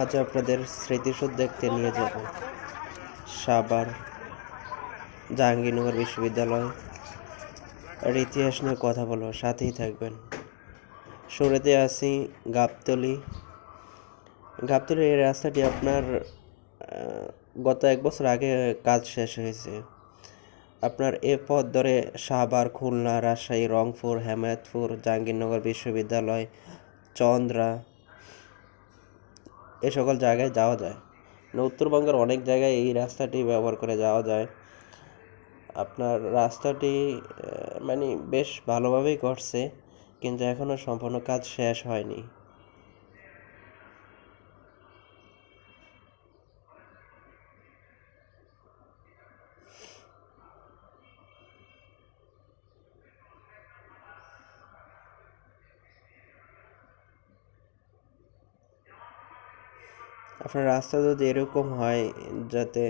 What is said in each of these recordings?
আজ আপনাদের স্মৃতিসৌধ দেখতে নিয়ে যাব সাভার জাহাঙ্গীরনগর বিশ্ববিদ্যালয় এর ইতিহাস নিয়ে কথা বলবো, সাথেই থাকবেন। শুরুতে আছি গাবতলী। গাবতলীর এই রাস্তাটি আপনার গত 1 বছর আগে কাজ শেষ হয়েছে। আপনার এ পথ ধরে সাভার, খুলনা, রাজশাহী, রংপুর, হেমায়তপুর, জাহাঙ্গীরনগর বিশ্ববিদ্যালয়, চন্দ্রা এ সকল জায়গায় যাওয়া যায়। উত্তরবঙ্গের অনেক জায়গায় এই রাস্তাটি ব্যবহার করে যাওয়া যায়। আপনার রাস্তাটি মানে বেশ ভালোভাবেই করছে, কিন্তু এখনও সম্পূর্ণ কাজ শেষ হয়নি। আপনার রাস্তা যদি এরকম হয় যাতে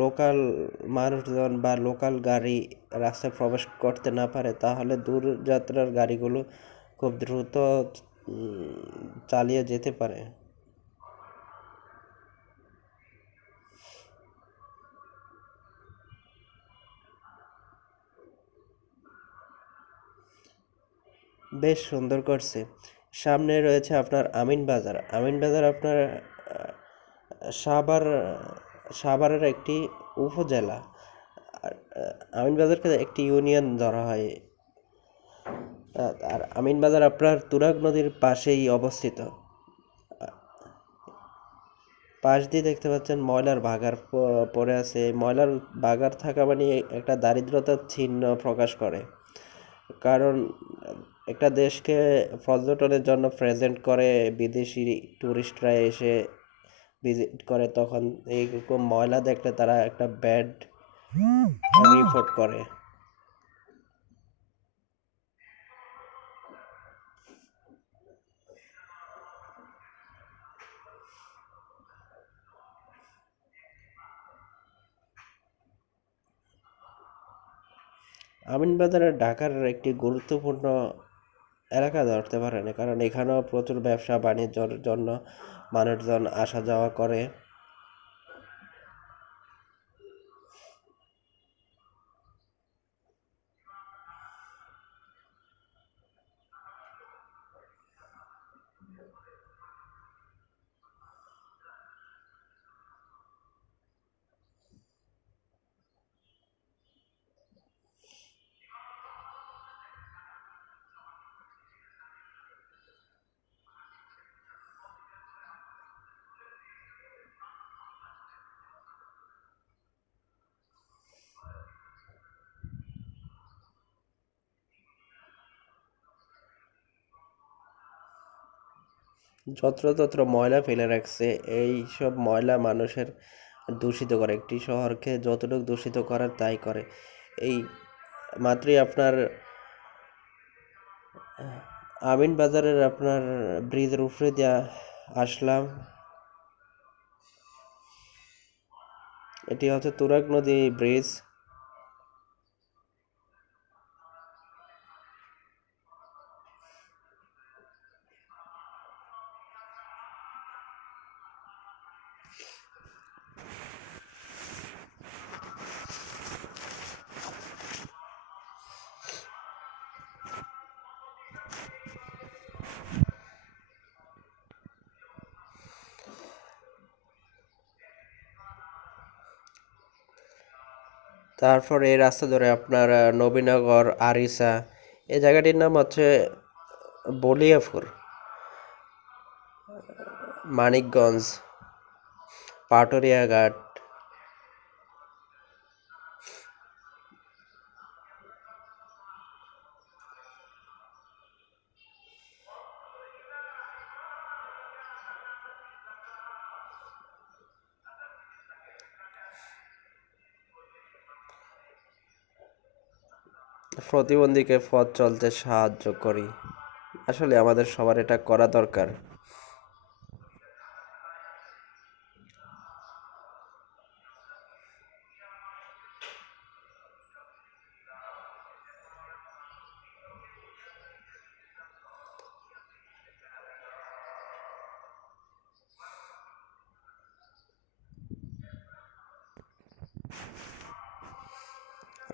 লোকাল মানুষজন বা লোকাল গাড়ি রাস্তায় প্রবেশ করতে না পারে, তাহলে দূরযাত্রার গাড়িগুলো খুব দ্রুত চালিয়ে যেতে পারে। বেশ সুন্দর করছে। সামনে রয়েছে আপনার আমিন বাজার। আমিন বাজার আপনার সাভার সাভারের একটি উপজেলা। আর আমিন বাজারকে একটি ইউনিয়ন ধরা হয়। আর আমিন বাজার আপনার তুরাগ নদীর পাশেই অবস্থিত। পাশ দিয়ে দেখতে পাচ্ছেন ময়লার ভাগাড় পড়ে আছে। এই ময়লার ভাগাড় থাকা মানে একটা দারিদ্রতার চিহ্ন প্রকাশ করে। কারণ একটা দেশকে পর্যটনের জন্য প্রেজেন্ট করে, বিদেশি টুরিস্টরা এসে ভিজিট করে, তখন এইরকম ময়লা দেখলে তারা একটা ব্যাড রিপোর্ট করে। আমিনবাজার ঢাকার একটি গুরুত্বপূর্ণ এলাকা ধরতে পারেন, কারণ এখানেও প্রচুর ব্যবসা বাণিজ্যর জন্য মানুষজন আসা যাওয়া করে। যত্রতত্র ময়লা ফেলে রাখছে। এই সব ময়লা মানুষের দূষিত করে, একটি শহরকে যতটুকু দূষিত করার তাই করে। এই মাত্রই আপনার আমিন বাজারের আপনার ব্রিজের উপরে দিয়া আসলাম। এটি হচ্ছে তুরাগ নদী ব্রিজ। তারপর এই রাস্তা ধরে আপনার নবীনগর, আরিচা, এই জায়গাটির নাম হচ্ছে বলিয়াপুর, মানিকগঞ্জ, পাটুরিয়া ঘাট। প্রতিবন্ধীকে পথ চলতে সাহায্য করি। আসলে আমাদের সবার এটা করা দরকার।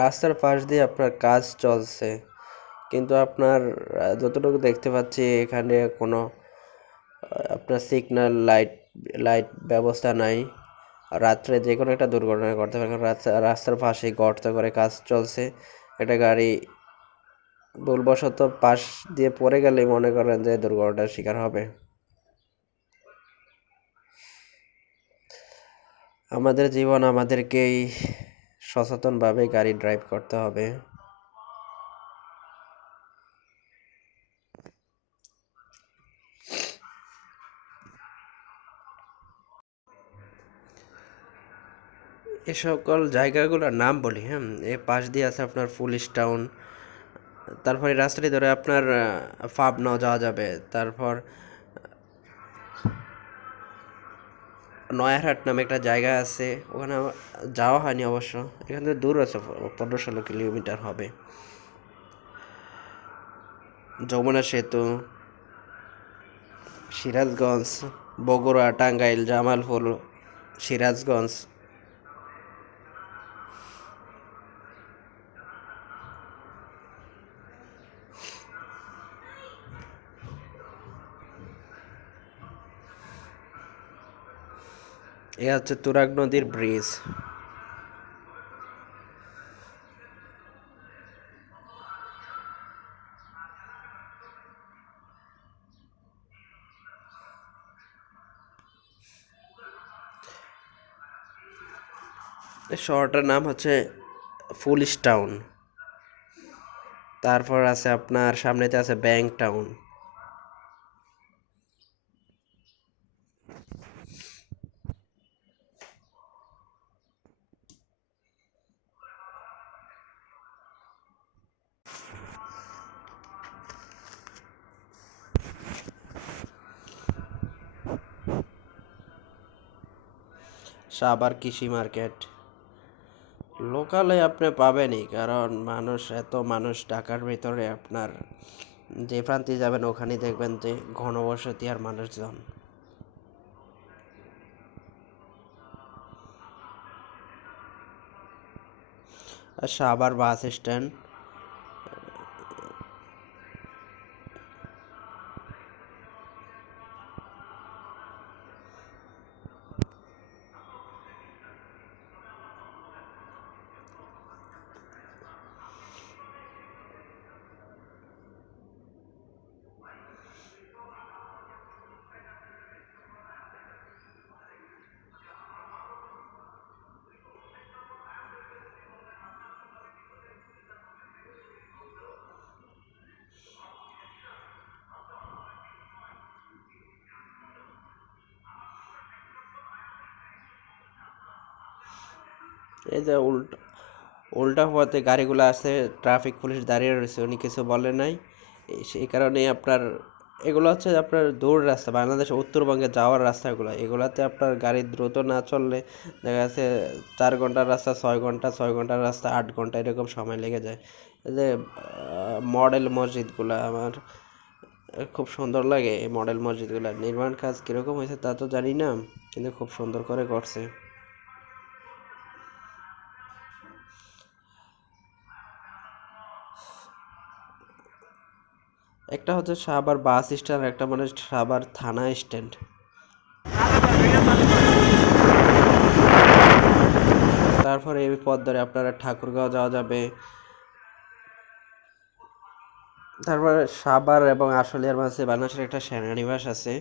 রাস্তার পাশ দিয়ে আপনার কাজ চলছে, কিন্তু আপনার যতটুকু দেখতে পাচ্ছি এখানে কোনো আপনার সিগন্যাল লাইট ব্যবস্থা নাই। রাত্রে যে কোনো একটা দুর্ঘটনা ঘটতে পারে, কারণ রাস্তার পাশে গর্ত করে কাজ চলছে। একটা গাড়ি ভুলবশত পাশ দিয়ে পড়ে গেলেই মনে করেন যে দুর্ঘটনার শিকার হবে। আমাদের জীবন আমাদেরকেই সচেতনভাবে গাড়ি ড্রাইভ করতে হবে। এ সকল জায়গাগুলোর নাম বলি, হ্যাঁ, এ পাশ দিয়ে আছে আপনার পুলিশ টাউন, তারপরে রাস্তাটি ধরে আপনার পাবনাও যাওয়া যাবে, তারপর নয়ারহাট নামে একটা জায়গা আছে, ওখানে যাওয়া হয়নি অবশ্য, এখান থেকে দূর আছে, 15-16 কিলোমিটার হবে। যমুনা সেতু, সিরাজগঞ্জ, বগুড়া, টাঙ্গাইল, জামালপুর, সিরাজগঞ্জ। এ হচ্ছে তুরাগ নদীর ব্রিজ। এই শহরটার নাম হচ্ছে পুলিশ টাউন। তারপর আছে আপনার সামনেতে আছে ব্যাংক টাউন। সাভার কৃষি মার্কেট। লোকালে আপনি পাবেনই, কারণ এত মানুষ ঢাকার ভিতরে, আপনার যে প্রান্তে যাবেন ওখানেই দেখবেন যে ঘনবসতি আর মানুষজন। আর সাভার বাস স্ট্যান্ড। এই যে উল্টা পথে গাড়িগুলো আছে, ট্রাফিক পুলিশ দাঁড়িয়ে রয়েছে, উনি কিছু বলে নাই। সেই কারণে আপনার এগুলো হচ্ছে আপনার দূর রাস্তা, বাংলাদেশের উত্তরবঙ্গে যাওয়ার রাস্তাগুলো, এগুলাতে আপনার গাড়ি দ্রুত না চললে দেখা যাচ্ছে 4 ঘন্টার রাস্তা 6 ঘন্টা, 6 ঘন্টার রাস্তা 8 ঘন্টা, এরকম সময় লেগে যায়। এই যে মডেল মসজিদগুলো আমার খুব সুন্দর লাগে। এই মডেল মসজিদগুলো নির্মাণ কাজ কীরকম হয়েছে তা তো জানি না, কিন্তু খুব সুন্দর করে করছে। একটা হচ্ছে সাভার বাস স্ট্যান্ড, একটা মানে সাভার থানা স্ট্যান্ড। তারপরে এই পথ ধরে আপনারা ঠাকুরগাঁও যাওয়া যাবে। তারপরে সাভার এবং আশুলিয়ার মাঝে বাংলাদেশের একটা সেনানিবাস আছে।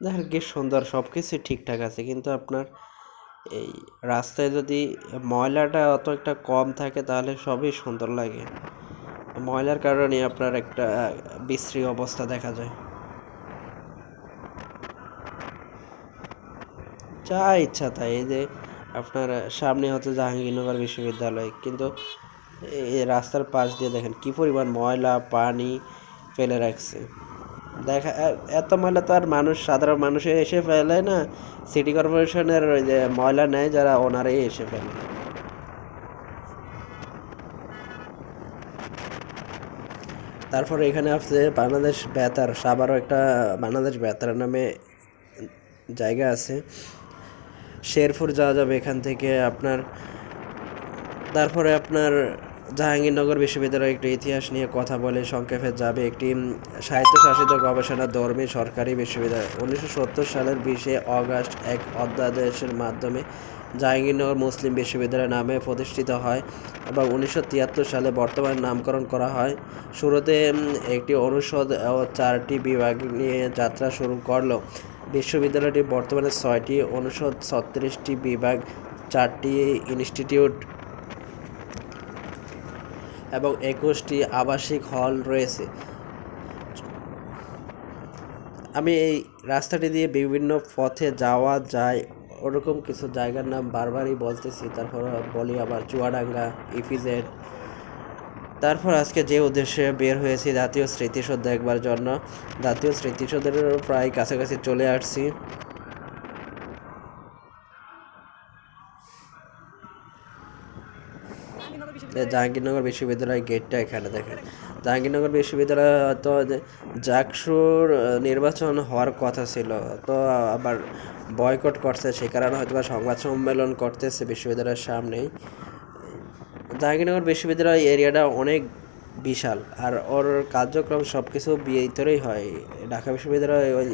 দেখেন কি সুন্দর, সব কিছুই ঠিকঠাক আছে, কিন্তু আপনার এই রাস্তায় যদি ময়লাটা অত একটা কম থাকে তাহলে সবই সুন্দর লাগে। ময়লার কারণে আপনার একটা বিশ্রী অবস্থা দেখা যায়। যা ইচ্ছা তাই। এই যে আপনার সামনে হচ্ছে জাহাঙ্গীরনগর বিশ্ববিদ্যালয়, কিন্তু এই রাস্তার পাশ দিয়ে দেখেন কি পরিমাণ ময়লা পানি ফেলে রাখছে। দেখা এত ময়লা তো আর মানুষ, সাধারণ মানুষে এসে ফেলে না, সিটি কর্পোরেশনের ওই যে ময়লা নেয় যারা, ওনারাই এসে ফেলে। তারপরে এখানে আছে বাংলাদেশ বেতার, সাভারও একটা বাংলাদেশ বেতার নামে জায়গা আছে, শেরপুর যাওয়া যাবে এখান থেকে আপনার। তারপরে আপনার জাহাঙ্গীরনগর বিশ্ববিদ্যালয় একটি ইতিহাস নিয়ে কথা বলে সংক্ষেপে যাবে, একটি স্বায়ত্তশাসিত গবেষণা ধর্মী সরকারি বিশ্ববিদ্যালয়। 1970 সালের 20শে অগাস্ট এক অধ্যাদেশের মাধ্যমে জাহাঙ্গীরনগর মুসলিম বিশ্ববিদ্যালয় নামে প্রতিষ্ঠিত হয় এবং 1973 সালে বর্তমানে নামকরণ করা হয়। শুরুতে একটি অনুষদ ও 4টি বিভাগ নিয়ে যাত্রা শুরু করলো। বিশ্ববিদ্যালয়টি বর্তমানে 6টি অনুষদ, 36টি বিভাগ, 4টি ইনস্টিটিউট এবং 21টি আবাসিক হল রয়েছে। আমি এই রাস্তাটি দিয়ে বিভিন্ন পথে যাওয়া যায়, ওরকম কিছু জায়গার নাম বারবারই বলতেছি। তারপর বলি আবার চুয়াডাঙ্গা, ইপিজেড। তারপর আজকে যে উদ্দেশ্যে বের হয়েছি জাতীয় স্মৃতিসৌধ দেখবার জন্য, জাতীয় স্মৃতিসৌধের প্রায় কাছাকাছি চলে আসছি। জাহাঙ্গীরনগর বিশ্ববিদ্যালয় গেটটা এখানে দেখেন। জাহাঙ্গীরনগর বিশ্ববিদ্যালয় তো জাকসুর নির্বাচন হওয়ার কথা ছিল, তো আবার বয়কট করছে, সে কারণে হয়তো বা সংবাদ সম্মেলন করতেছে বিশ্ববিদ্যালয়ের সামনেই। জাহাঙ্গীরনগর বিশ্ববিদ্যালয় এরিয়াটা অনেক বিশাল, আর ওর কার্যক্রম সব কিছু ভিতরেই হয়। ঢাকা বিশ্ববিদ্যালয় ওই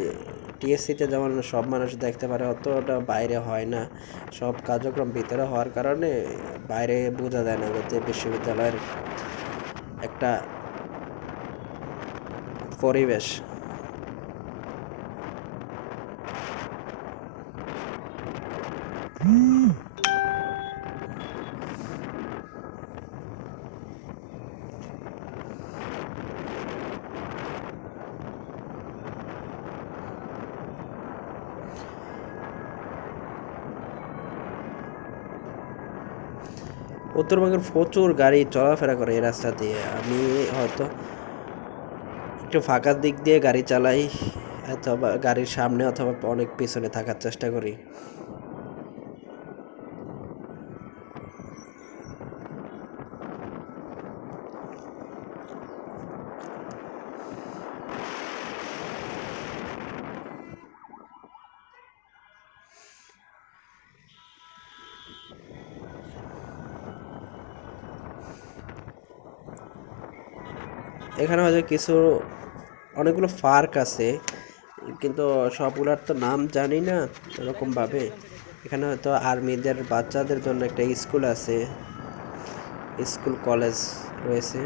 টিএসসিতে যেমন সব মানুষ দেখতে পারে, অতটা বাইরে হয় না। সব কার্যক্রম ভিতরে হওয়ার কারণে বাইরে বোঝা যায় না যে বিশ্ববিদ্যালয়ের একটা পরিবেশ। উত্তরবঙ্গের প্রচুর গাড়ি চলাফেরা করে এই রাস্তা দিয়ে। আমি হয়তো একটু ফাঁকা দিক দিয়ে গাড়ি চালাই, অথবা গাড়ির সামনে অথবা অনেক পিছনে থাকার চেষ্টা করি। এখানে হয়তো কিছু অনেকগুলো পার্ক আছে, কিন্তু সবগুলোর তো নাম জানি না এরকমভাবে। এখানে হয়তো আর্মিদের বাচ্চাদের জন্য একটা স্কুল আছে, স্কুল কলেজ রয়েছে।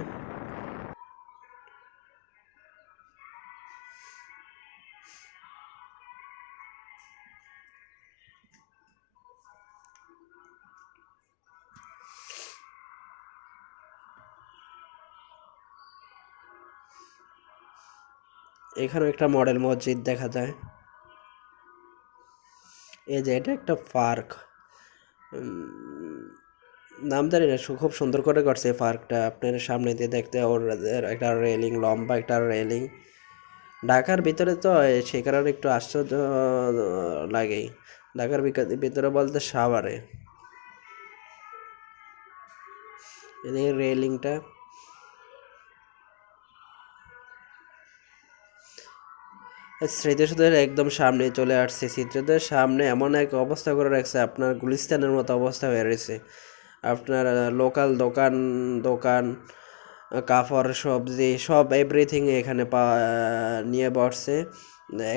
এখানেও একটা মডেল মসজিদ দেখা যায়। এই যে এটা একটা পার্ক, নাম জানি না, খুব সুন্দর করে করছে এই পার্কটা। আপনার সামনে দিয়ে দেখতে ওর একটা রেলিং, লম্বা একটা রেলিং। ঢাকার ভিতরে তো সেই কারণে একটু আশ্চর্য লাগেই। ঢাকার ভিতরে বলতে সাভারে এই রেলিংটা। স্মৃতিসৌধের একদম সামনে চলে আসছে। স্মৃতিসৌধের সামনে এমন এক অবস্থা করে রাখছে, আপনার গুলিস্তানের মতো অবস্থা হয়ে রয়েছে। আপনার লোকাল দোকান দোকান কাপড়, সবজি, সব এভরিথিং এখানে নিয়ে বসছে।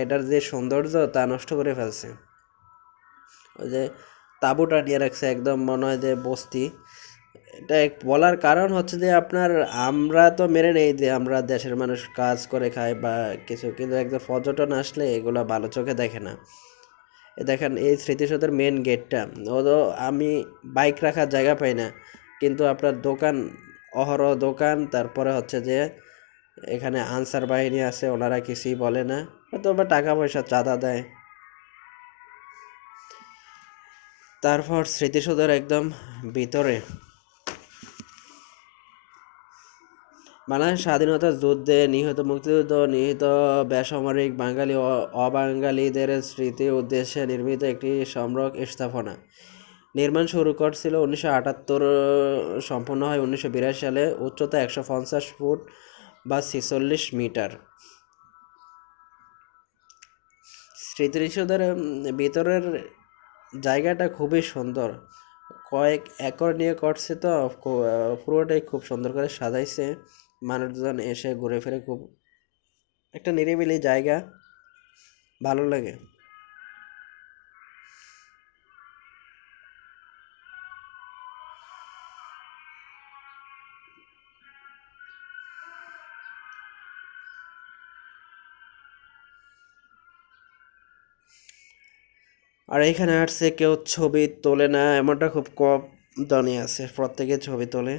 এটার যে সৌন্দর্য তা নষ্ট করে ফেলছে। ওই যে তাঁবুটা নিয়ে রাখছে, একদম মনে হয় যে বস্তি। এটা বলার কারণ হচ্ছে যে আপনার, আমরা তো মেনে নেই যে আমরা দেশের মানুষ কাজ করে খায় বা কিছু, কিন্তু একজন পর্যটন আসলে এগুলো ভালো চোখে দেখে না। দেখেন এই স্মৃতিসৌধের মেন গেটটা, ও তো আমি বাইক রাখার জায়গা পাই না, কিন্তু আপনার দোকান, অহরহ দোকান। তারপরে হচ্ছে যে এখানে আনসার বাহিনী আছে, ওনারা কিছুই বলে না, হয়তো বা টাকা পয়সা চাঁদা দেয়। তারপর স্মৃতিসৌধের একদম ভিতরে বাংলাদেশ স্বাধীনতা যুদ্ধে নিহত মুক্তিযুদ্ধ নিহত বেসামরিক বাঙালি ও অবাঙালিদের স্মৃতি উদ্দেশ্যে নির্মিত একটি স্মারক স্থাপনা। নির্মাণ শুরু করছিল 1978, সম্পন্ন হয় 1982 সালে। উচ্চতা 150 ফুট বা 46 মিটার। স্মৃতিসৌধের ভিতরের জায়গাটা খুবই সুন্দর, কয়েক একর নিয়ে করছে তো পুরোটাই খুব সুন্দর করে সাজাইছে। মানুষজন এসে ঘুরে ফিরে, খুব একটা নিরিবিলি জায়গা, ভালো লাগে। আর এখানে আসছে কেউ ছবি তোলে না এমনটা খুব কম জনই আছে, প্রত্যেকে ছবি তোলে।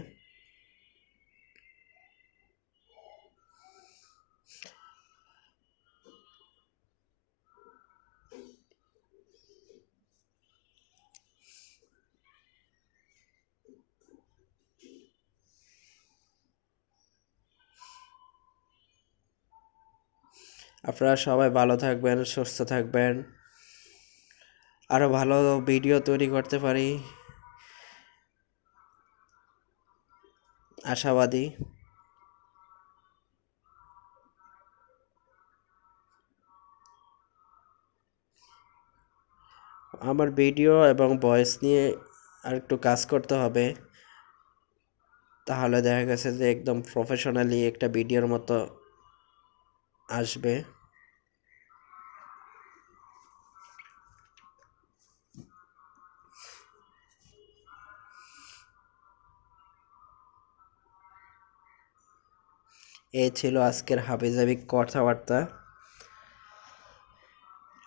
আপনারা সবাই ভালো থাকবেন, সুস্থ থাকবেন, আরো ভালো ভিডিও তৈরি করতে পারি আশাবাদী। আমার ভিডিও এবং ভয়েস নিয়ে আর একটু কাজ করতে হবে, তাহলে দেখা গেছে যে একদম প্রফেশনালি একটা ভিডিওর মতো আসবে। এই ছিল আজকের হাবিজাবি কথাবার্তা।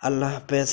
আল্লাহ হাফেজ।